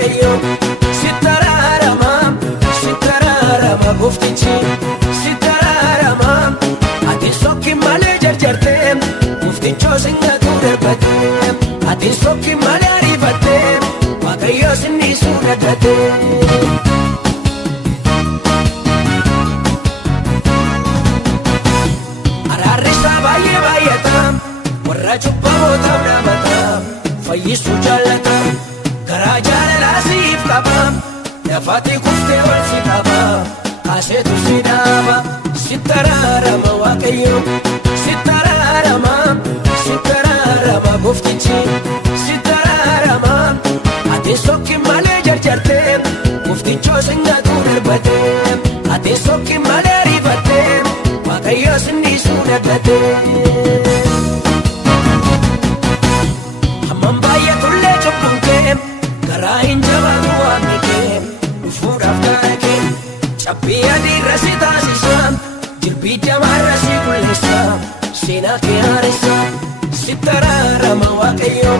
waaqayyo sitararama goftichi sitararama ati sokki malee jarjarte gofticho singatu darbate ati sokki malee arifate waaqayyo sinni sunadate ararisa baay'ata warra cubbamootaaf dhabata fayyisuu jaallata garaa jaalalaa siif qaba dafati kuftee ol si qaba kaaseetu si dhaaba sitararama waaqayyo sitararama goftichi sitararama ati sokki malee jarjarte gofticho singatu darbate ati sokki malee arifate waaqayyo sinni sunadate hamman baay'atullee cubbuun kee garaa hin jabaatu waamni kee dhufuudhaaf gaara kee cabbii adiirra si taasisa jirbii jamaarra si mul'isa seenaa kee haaressa sitararama waaqayyo